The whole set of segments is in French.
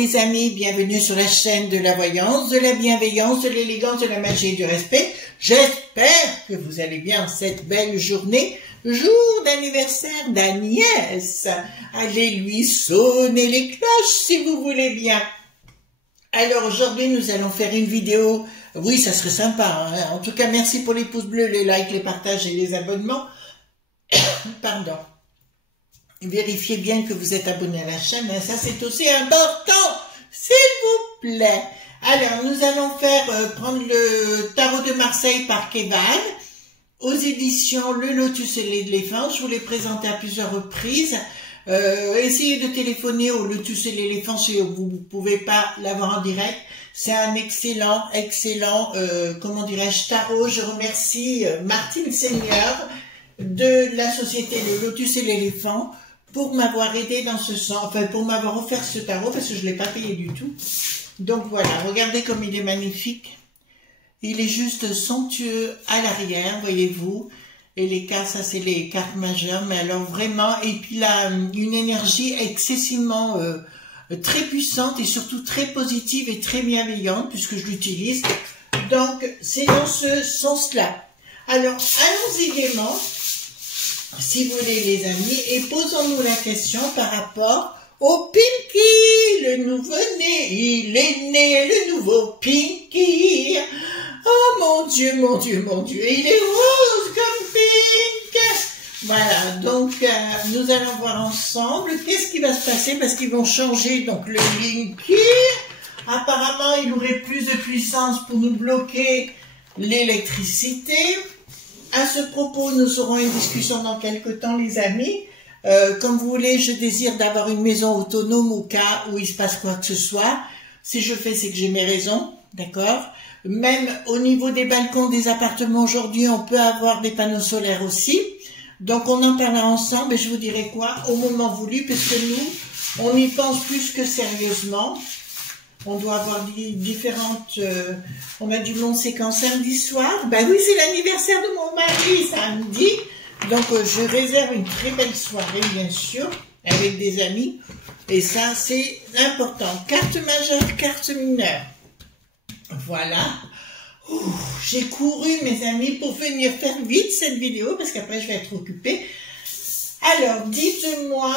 les amis, bienvenue sur la chaîne de la voyance, de la bienveillance, de l'élégance, de la magie et du respect. J'espère que vous allez bien cette belle journée, jour d'anniversaire d'Agnès. Allez lui sonner les cloches si vous voulez bien. Alors aujourd'hui nous allons faire une vidéo, oui ça serait sympa, hein. En tout cas merci pour les pouces bleus, les likes, les partages et les abonnements. Pardon. Vérifiez bien que vous êtes abonné à la chaîne, hein. Ça c'est aussi important, s'il vous plaît. Alors nous allons prendre le tarot de Marseille par Kevan, aux éditions Le Lotus et l'éléphant. Je vous l'ai présenté à plusieurs reprises. Essayez de téléphoner au Lotus et l'éléphant si vous ne pouvez pas l'avoir en direct. C'est un excellent, comment dirais-je, tarot. Je remercie Martine Seigneur de la société Le Lotus et l'éléphant pour m'avoir aidé dans ce sens, enfin pour m'avoir offert ce tarot parce que je ne l'ai pas payé du tout. Donc voilà, regardez comme il est magnifique. Il est juste somptueux à l'arrière, voyez-vous. Et les cartes, ça c'est les cartes majeures, mais alors vraiment, et puis là, une énergie excessivement très puissante et surtout très positive et très bienveillante, puisque je l'utilise. Donc, c'est dans ce sens-là. Alors, allons-y gaiement, si vous voulez les amis, et posons-nous la question par rapport au Pinky, le nouveau-né. Il est né, le nouveau Pinky. Oh mon Dieu, mon Dieu, mon Dieu, il est rose comme Pink. Voilà, donc nous allons voir ensemble qu'est-ce qui va se passer parce qu'ils vont changer donc le Pinky. Apparemment, il aurait plus de puissance pour nous bloquer l'électricité. À ce propos, nous aurons une discussion dans quelques temps, les amis. Comme vous voulez, je désire d'avoir une maison autonome au cas où il se passe quoi que ce soit. Si je fais, c'est que j'ai mes raisons, d'accord? Même au niveau des balcons des appartements aujourd'hui, on peut avoir des panneaux solaires aussi. Donc on en parlera ensemble et je vous dirai quoi au moment voulu, puisque nous, on y pense plus que sérieusement. On doit avoir différentes... on a du long séquence samedi soir. Ben oui, c'est l'anniversaire de mon mari samedi. Donc je réserve une très belle soirée, bien sûr, avec des amis. Et ça, c'est important. Carte majeure, carte mineure. Voilà. J'ai couru, mes amis, pour venir faire vite cette vidéo, parce qu'après, je vais être occupée. Alors, dites-moi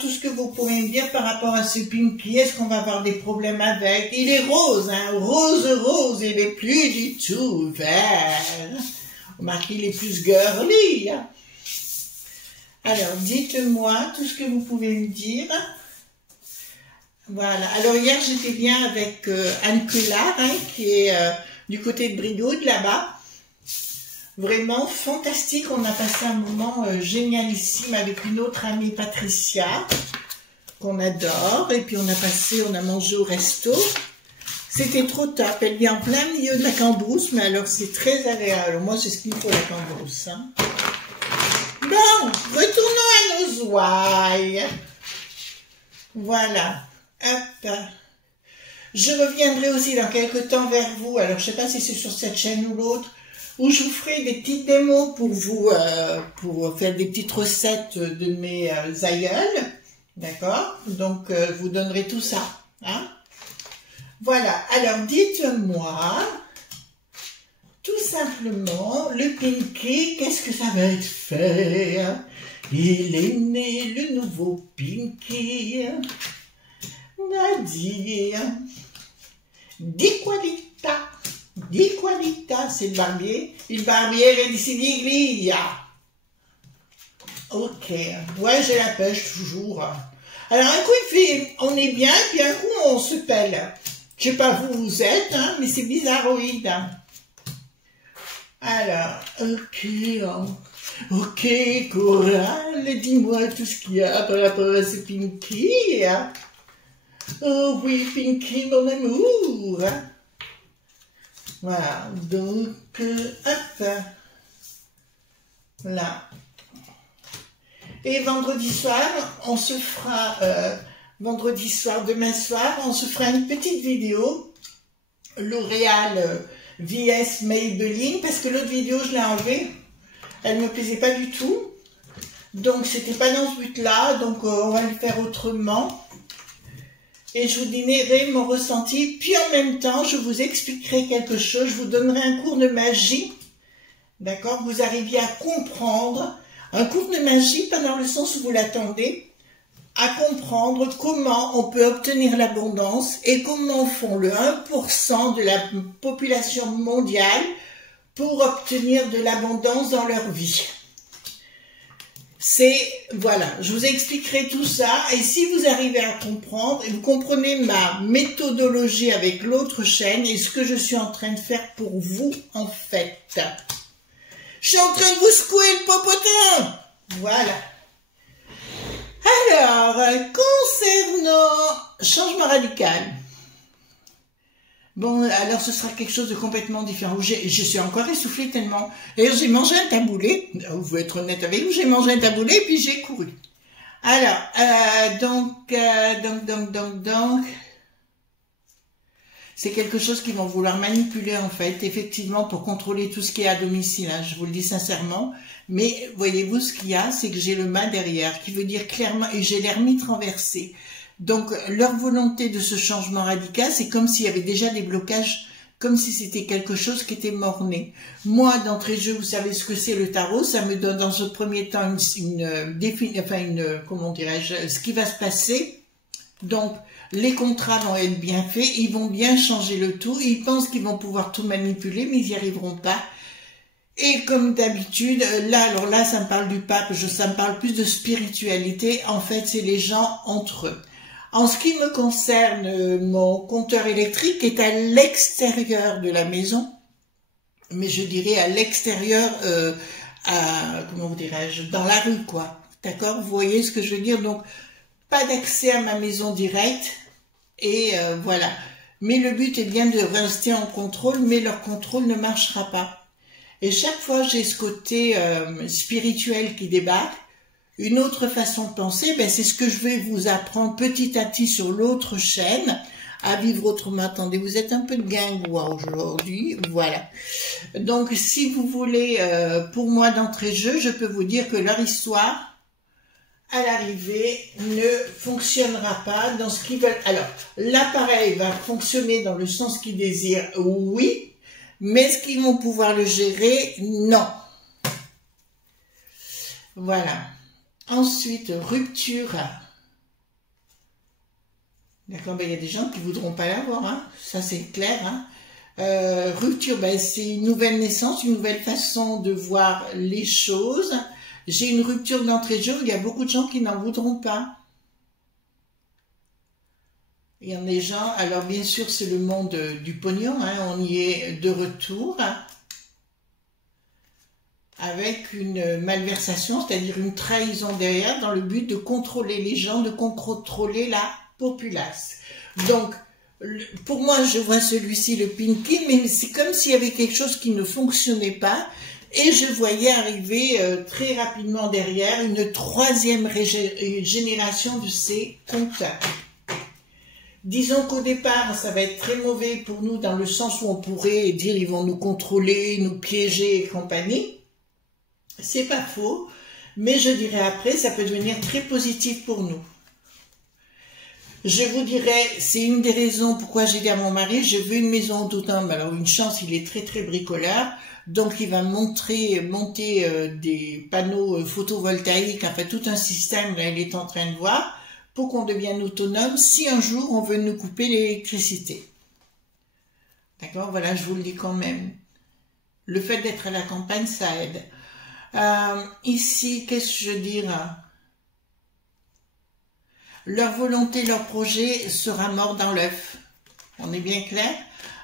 tout ce que vous pouvez me dire par rapport à ce Pinky. Est-ce qu'on va avoir des problèmes avec? Il est rose, hein, rose, il n'est plus du tout vert. Remarquez, il est plus girly. Hein. Alors, dites-moi tout ce que vous pouvez me dire. Voilà. Alors, hier, j'étais bien avec Anne Collard, hein, qui est du côté de Brioude, là-bas. Vraiment fantastique. On a passé un moment génialissime avec une autre amie, Patricia, qu'on adore. Et puis, on a mangé au resto. C'était trop top. Elle vit en plein milieu de la Cambrousse, mais alors c'est très agréable. Moi, c'est ce qu'il me faut, la Cambrousse. Hein. Bon, retournons à nos ouailles. Voilà. Hop. Je reviendrai aussi dans quelques temps vers vous. Alors, je ne sais pas si c'est sur cette chaîne ou l'autre, où je vous ferai des petites démos pour vous, pour faire des petites recettes de mes aïeuls. D'accord? Donc, vous donnerez tout ça. Hein? Voilà. Alors, dites-moi, tout simplement, le Pinky, qu'est-ce que ça va être fait? Il est né, le nouveau Pinky. Nadir. Di qualità, c'est le barbier. Il barbiere di Siviglia. Ok. Ouais, j'ai la pêche toujours. Alors, un coup, il fait, on est bien, puis un coup, on se pèle. Je sais pas où vous êtes, hein, mais c'est bizarroïde. Hein. Alors, ok, Coral, dis-moi tout ce qu'il y a par rapport à ce Pinky. Hein. Oh oui, Pinky, mon amour. Voilà, donc, hop. Là. Et vendredi soir, on se fera, vendredi soir, demain soir, on se fera une petite vidéo L'Oréal VS Maybelline, parce que l'autre vidéo, je l'ai enlevée. Elle ne me plaisait pas du tout. Donc, c'était pas dans ce but-là. Donc, on va le faire autrement. Et je vous donnerai mon ressenti. Puis, en même temps, je vous expliquerai quelque chose. Je vous donnerai un cours de magie. D'accord? Vous arriviez à comprendre. Un cours de magie, pas dans le sens où vous l'attendez. À comprendre comment on peut obtenir l'abondance et comment font le 1% de la population mondiale pour obtenir de l'abondance dans leur vie. Voilà, je vous expliquerai tout ça, et si vous arrivez à comprendre, et vous comprenez ma méthodologie avec l'autre chaîne, et ce que je suis en train de faire pour vous, en fait. Je suis en train de vous secouer le popotin. Voilà. Alors, concernant changement radical, bon, alors ce sera quelque chose de complètement différent. Je suis encore essoufflée tellement. D'ailleurs, j'ai mangé un taboulé. Vous pouvez être honnête avec vous, j'ai mangé un taboulé et puis j'ai couru. Alors, donc, c'est quelque chose qu'ils vont vouloir manipuler en fait, effectivement, pour contrôler tout ce qui est à domicile. Hein, je vous le dis sincèrement. Mais voyez-vous, ce qu'il y a, c'est que j'ai le mât derrière, qui veut dire clairement, et j'ai l'ermite renversé. Donc, leur volonté de ce changement radical, c'est comme s'il y avait déjà des blocages, comme si c'était quelque chose qui était mort-né. Moi, d'entrée de jeu, vous savez ce que c'est le tarot, ça me donne dans un premier temps comment dirais-je, ce qui va se passer. Donc, les contrats vont être bien faits, ils vont bien changer le tout, ils pensent qu'ils vont pouvoir tout manipuler, mais ils n'y arriveront pas. Et comme d'habitude, alors là, ça me parle du pape, ça me parle plus de spiritualité, en fait, c'est les gens entre eux. En ce qui me concerne, mon compteur électrique est à l'extérieur de la maison, mais je dirais à l'extérieur, comment vous dirais-je, dans la rue, quoi. D'accord? Vous voyez ce que je veux dire? Donc, pas d'accès à ma maison directe, et voilà. Mais le but est bien de rester en contrôle, mais leur contrôle ne marchera pas. Et chaque fois, j'ai ce côté spirituel qui débarque. Une autre façon de penser, ben, c'est ce que je vais vous apprendre petit à petit sur l'autre chaîne, à vivre autrement. Attendez, vous êtes un peu de guingois aujourd'hui, voilà. Donc, si vous voulez, pour moi d'entrée de jeu, je peux vous dire que leur histoire, à l'arrivée, ne fonctionnera pas dans ce qu'ils veulent. Alors, l'appareil va fonctionner dans le sens qu'ils désirent, oui, mais est-ce qu'ils vont pouvoir le gérer? Non. Voilà. Ensuite, rupture. D'accord, ben, il y a des gens qui ne voudront pas l'avoir, hein. Ça c'est clair. Hein. Rupture, ben, c'est une nouvelle naissance, une nouvelle façon de voir les choses. J'ai une rupture d'entrée de jeu, il y a beaucoup de gens qui n'en voudront pas. Il y en a des gens, alors bien sûr c'est le monde du pognon, hein, on y est de retour, avec une malversation, c'est-à-dire une trahison derrière, dans le but de contrôler les gens, de contrôler la populace. Donc, pour moi, je vois celui-ci, le Pinky, mais c'est comme s'il y avait quelque chose qui ne fonctionnait pas, et je voyais arriver très rapidement derrière une troisième génération de ces compteurs. Disons qu'au départ, ça va être très mauvais pour nous dans le sens où on pourrait dire ils vont nous contrôler, nous piéger et compagnie. C'est pas faux, mais je dirais après, ça peut devenir très positif pour nous. Je vous dirais, c'est une des raisons pourquoi j'ai dit à mon mari, je veux une maison autonome. Alors une chance, il est très très bricoleur, donc il va monter des panneaux photovoltaïques, enfin tout un système, là il est en train de voir, pour qu'on devienne autonome si un jour on veut nous couper l'électricité. D'accord, voilà, je vous le dis quand même. Le fait d'être à la campagne, ça aide. Ici, qu'est-ce que je veux dire? Leur volonté, leur projet sera mort dans l'œuf. On est bien clair?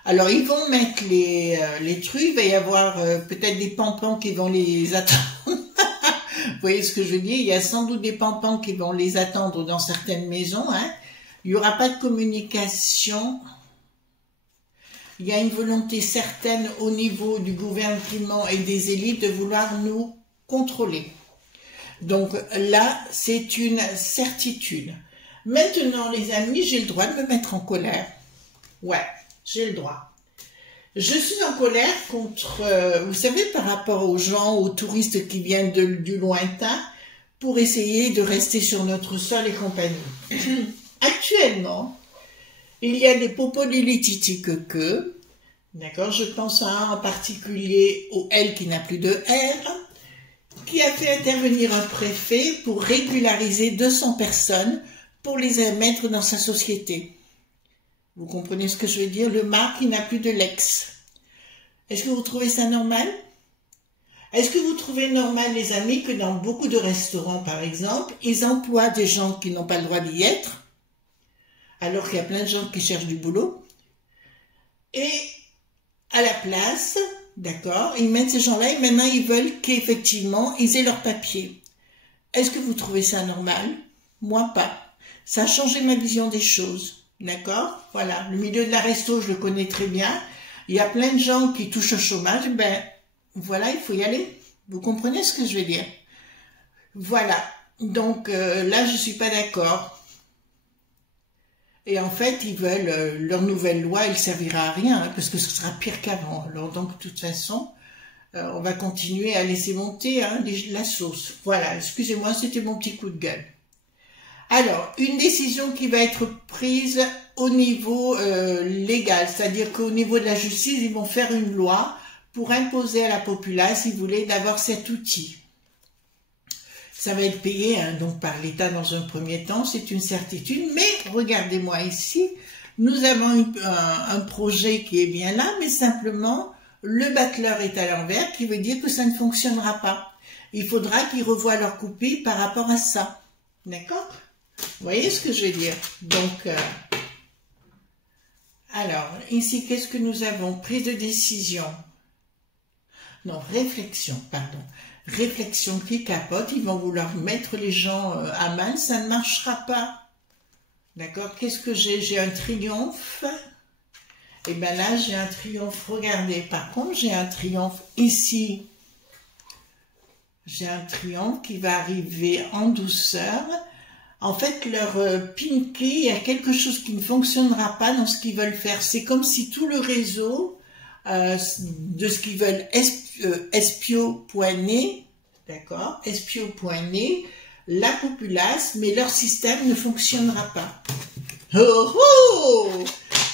Alors, ils vont mettre les trucs, il va y avoir peut-être des pampans qui vont les attendre. Vous voyez ce que je veux dire? Il y a sans doute des pampans qui vont les attendre dans certaines maisons. Hein. Il n'y aura pas de communication. Il y a une volonté certaine au niveau du gouvernement et des élites de vouloir nous contrôler. Donc là, c'est une certitude. Maintenant, les amis, j'ai le droit de me mettre en colère. Ouais, j'ai le droit. Je suis en colère contre, vous savez, par rapport aux gens, aux touristes qui viennent du lointain, pour essayer de rester sur notre sol et compagnie. Actuellement, il y a des popolilitiques que, d'accord, je pense à un en particulier au L qui n'a plus de R, qui a fait intervenir un préfet pour régulariser 200 personnes pour les mettre dans sa société. Vous comprenez ce que je veux dire? Le MAR qui n'a plus de l'ex. Est-ce que vous trouvez ça normal? Est-ce que vous trouvez normal, les amis, que dans beaucoup de restaurants, par exemple, ils emploient des gens qui n'ont pas le droit d'y être, alors qu'il y a plein de gens qui cherchent du boulot, et à la place, d'accord, ils mettent ces gens-là et maintenant ils veulent qu'effectivement ils aient leur papier. Est-ce que vous trouvez ça normal? Moi pas. Ça a changé ma vision des choses, d'accord? Voilà, le milieu de la resto, je le connais très bien. Il y a plein de gens qui touchent au chômage, ben voilà, il faut y aller. Vous comprenez ce que je veux dire? Voilà, donc là je suis pas d'accord. Et en fait, ils veulent, leur nouvelle loi, elle servira à rien, hein, parce que ce sera pire qu'avant. Alors donc, de toute façon, on va continuer à laisser monter hein, la sauce. Voilà, excusez-moi, c'était mon petit coup de gueule. Alors, une décision qui va être prise au niveau légal, c'est-à-dire qu'au niveau de la justice, ils vont faire une loi pour imposer à la populace, si vous voulez, d'avoir cet outil. Ça va être payé hein, donc par l'État dans un premier temps, c'est une certitude. Mais regardez-moi ici, nous avons un projet qui est bien là, mais simplement le battleur est à l'envers, qui veut dire que ça ne fonctionnera pas. Il faudra qu'ils revoient leur copie par rapport à ça. D'accord? Vous voyez ce que je veux dire? Donc, alors, ici, qu'est-ce que nous avons? Prise de décision. Non, réflexion, pardon. Réflexion qui capote, ils vont vouloir mettre les gens à mal, ça ne marchera pas. D'accord? Qu'est-ce que j'ai? J'ai un triomphe. Et bien là, j'ai un triomphe. Regardez, par contre, j'ai un triomphe ici. J'ai un triomphe qui va arriver en douceur. En fait, leur pinky, il y a quelque chose qui ne fonctionnera pas dans ce qu'ils veulent faire. C'est comme si tout le réseau de ce qu'ils veulent espio.net, d'accord, espio.net, la populace, mais leur système ne fonctionnera pas. Oh oh,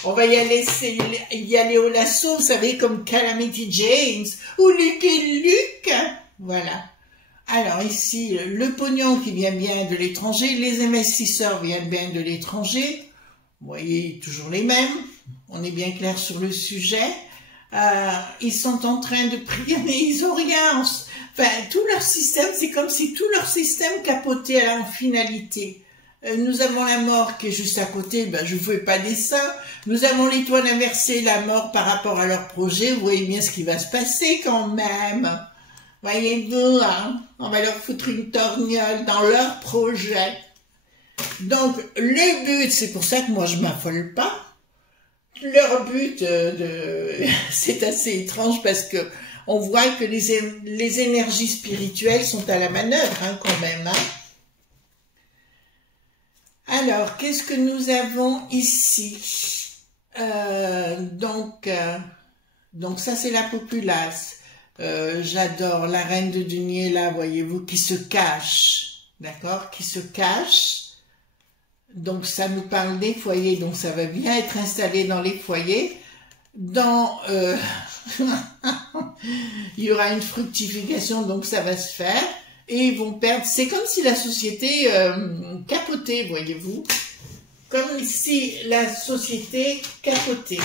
on va y aller au lasso, vous savez, comme Calamity James ou Lucky Luke. Voilà. Alors ici, le pognon qui vient bien de l'étranger, les investisseurs viennent bien de l'étranger. Vous voyez, toujours les mêmes. On est bien clair sur le sujet. Ils sont en train de prier, mais ils n'ont rien. Enfin, tout leur système, c'est comme si tout leur système capotait en finalité. Nous avons la mort qui est juste à côté, ben, je ne fais pas dessin. Nous avons l'étoile inversée, la mort par rapport à leur projet. Vous voyez bien ce qui va se passer quand même. Voyez-vous, hein, on va leur foutre une torgnole dans leur projet. Donc, le but, c'est pour ça que moi je m'affole pas. Leur but, c'est assez étrange parce que on voit que les énergies spirituelles sont à la manœuvre, hein, quand même. Hein. Alors, qu'est-ce que nous avons ici? Donc ça, c'est la populace. J'adore la reine de denier, là, voyez-vous, qui se cache. D'accord? Qui se cache. Donc, ça nous parle des foyers, donc ça va bien être installé dans les foyers. Il y aura une fructification, donc ça va se faire. Et ils vont perdre. C'est comme si la société capotait, voyez-vous. Comme si la société capotait.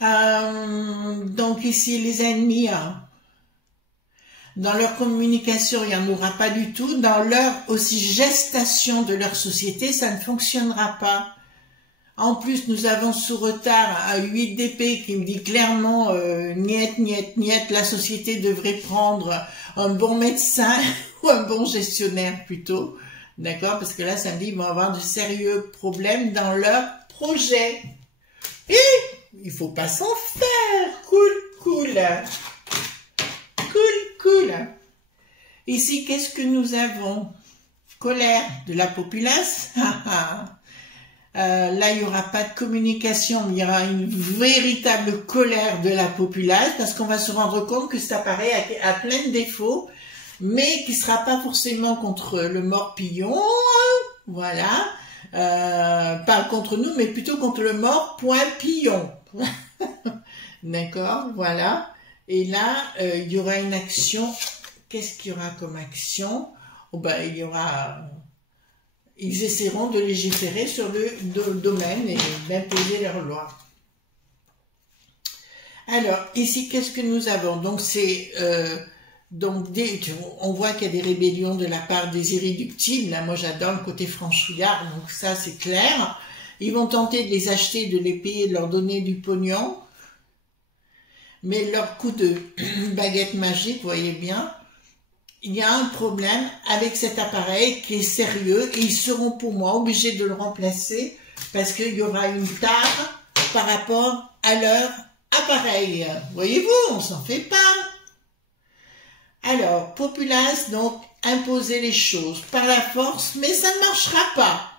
Donc ici, les ennemis... Hein. Dans leur communication, il n'y en aura pas du tout. Dans leur aussi gestation de leur société, ça ne fonctionnera pas. En plus, nous avons sous retard un 8 d'épée qui me dit clairement niet, niet, niet, la société devrait prendre un bon médecin ou un bon gestionnaire plutôt. D'accord? Parce que là, ça me dit qu'ils vont avoir de sérieux problèmes dans leur projet. Et il faut pas s'en faire. Cool, cool. Cool. Ici, qu'est-ce que nous avons? Colère de la populace. Là, il n'y aura pas de communication, mais il y aura une véritable colère de la populace parce qu'on va se rendre compte que cet appareil a plein de défauts. mais qui ne sera pas forcément contre le morpillon, voilà, pas contre nous, mais plutôt contre le mort-pillon. D'accord, voilà. Et là, il y aura une action. Qu'est-ce qu'il y aura comme action? Oh ben, il y aura... Ils essaieront de légiférer sur le domaine et d'imposer leurs lois. Alors, ici, qu'est-ce que nous avons? Donc, c'est... on voit qu'il y a des rébellions de la part des irréductibles. Là, moi, j'adore le côté franchouillard, donc ça, c'est clair. Ils vont tenter de les acheter, de les payer, de leur donner du pognon. Mais leur coup de baguette magique, vous voyez bien, il y a un problème avec cet appareil qui est sérieux et ils seront pour moi obligés de le remplacer parce qu'il y aura une tare par rapport à leur appareil. Voyez-vous, on s'en fait pas. Alors, populace, donc, imposer les choses par la force, mais ça ne marchera pas.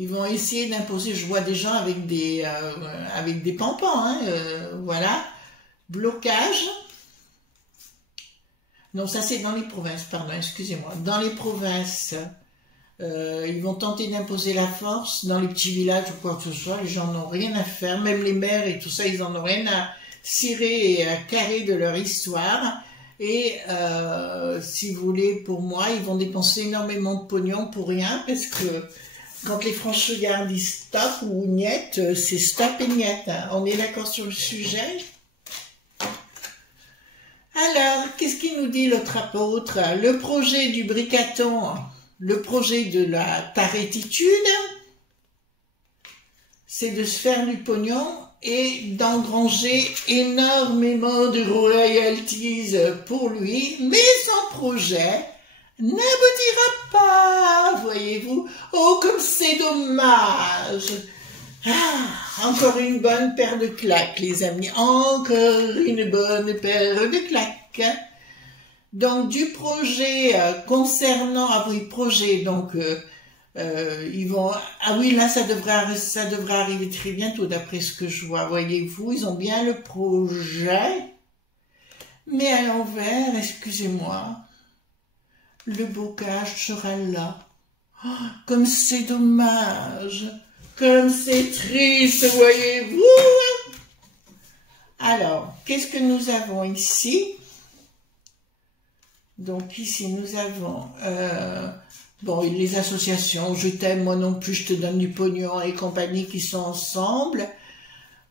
Ils vont essayer d'imposer, je vois des gens avec des pampans, hein, voilà. Blocage. Non, ça c'est dans les provinces, pardon, excusez-moi. Dans les provinces, ils vont tenter d'imposer la force. Dans les petits villages ou quoi que ce soit, les gens n'ont rien à faire. Même les maires et tout ça, ils en ont rien à cirer et à carrer de leur histoire. Et si vous voulez, pour moi, ils vont dépenser énormément de pognon pour rien, parce que quand les franchouillards disent stop ou niet, c'est stop et niet. Hein. On est d'accord sur le sujet? Alors, qu'est-ce qu'il nous dit l'autre apôtre? Le projet du bricaton, le projet de la tarétitude, c'est de se faire du pognon et d'engranger énormément de royalties pour lui, mais son projet n'aboutira pas, voyez-vous. Oh, comme c'est dommage. Ah, encore une bonne paire de claques, les amis. Encore une bonne paire de claques. Donc, du projet concernant... Ah oui, projet, donc... ils vont... Ah oui, là, ça devrait arriver très bientôt, d'après ce que je vois. Voyez-vous, ils ont bien le projet. Mais à l'envers, excusez-moi, le bocage sera là. Oh, comme c'est dommage. Comme c'est triste, voyez-vous. Alors, qu'est-ce que nous avons ici? Donc ici, nous avons... bon, les associations, je t'aime, moi non plus, je te donne du pognon et compagnie qui sont ensemble.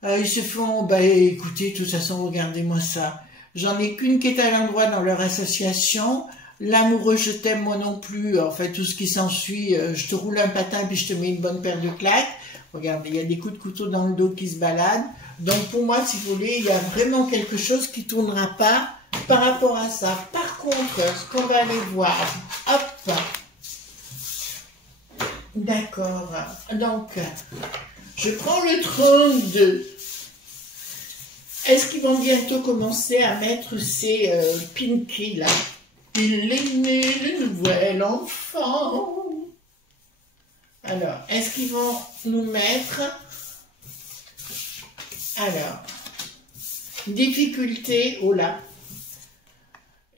Ils se font, bah écoutez, de toute façon, regardez-moi ça. J'en ai qu'une qui est à l'endroit dans leur association. L'amoureux, je t'aime, moi non plus. En fait, tout ce qui s'ensuit, je te roule un patin puis je te mets une bonne paire de claques. Regardez, il y a des coups de couteau dans le dos qui se baladent. Donc pour moi, si vous voulez, il y a vraiment quelque chose qui ne tournera pas par rapport à ça. Par contre, ce qu'on va aller voir, hop, d'accord, donc, je prends le 32. Est-ce qu'ils vont bientôt commencer à mettre ces pinky là? Il est né le nouvel enfant. Alors, est-ce qu'ils vont nous mettre... Alors, difficultés, oh là,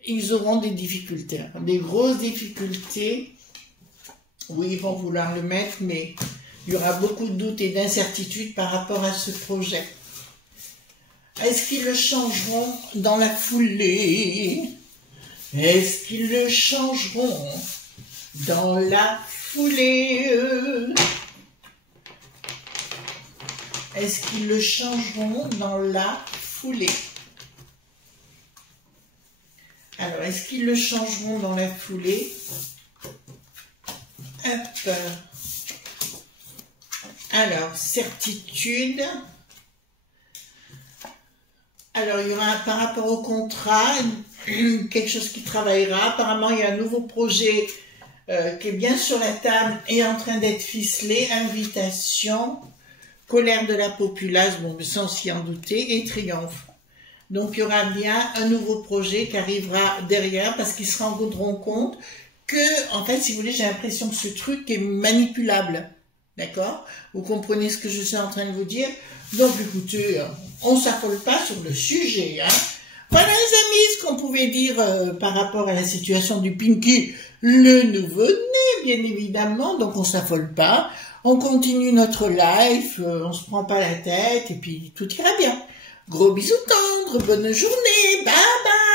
ils auront des difficultés, des grosses difficultés. Oui, ils vont vouloir le mettre, mais il y aura beaucoup de doutes et d'incertitudes par rapport à ce projet. Est-ce qu'ils le changeront dans la foulée? Est-ce qu'ils le changeront dans la foulée? Est-ce qu'ils le changeront dans la foulée? Alors, est-ce qu'ils le changeront dans la foulée? Hop. Alors, certitude. Alors, il y aura par rapport au contrat, quelque chose qui travaillera. Apparemment, il y a un nouveau projet qui est bien sur la table et en train d'être ficelé. Invitation, colère de la populace, bon, sans s'y en douter, et triomphe. Donc, il y aura bien un nouveau projet qui arrivera derrière parce qu'ils se rendront compte que, en fait, si vous voulez, j'ai l'impression que ce truc est manipulable. D'accord? Vous comprenez ce que je suis en train de vous dire? Donc, écoutez, on ne s'affole pas sur le sujet. Hein. Voilà les amis, ce qu'on pouvait dire par rapport à la situation du Pinky, le nouveau-né, bien évidemment, donc on s'affole pas, on continue notre life, on se prend pas la tête, et puis tout ira bien. Gros bisous tendres, bonne journée, bye bye.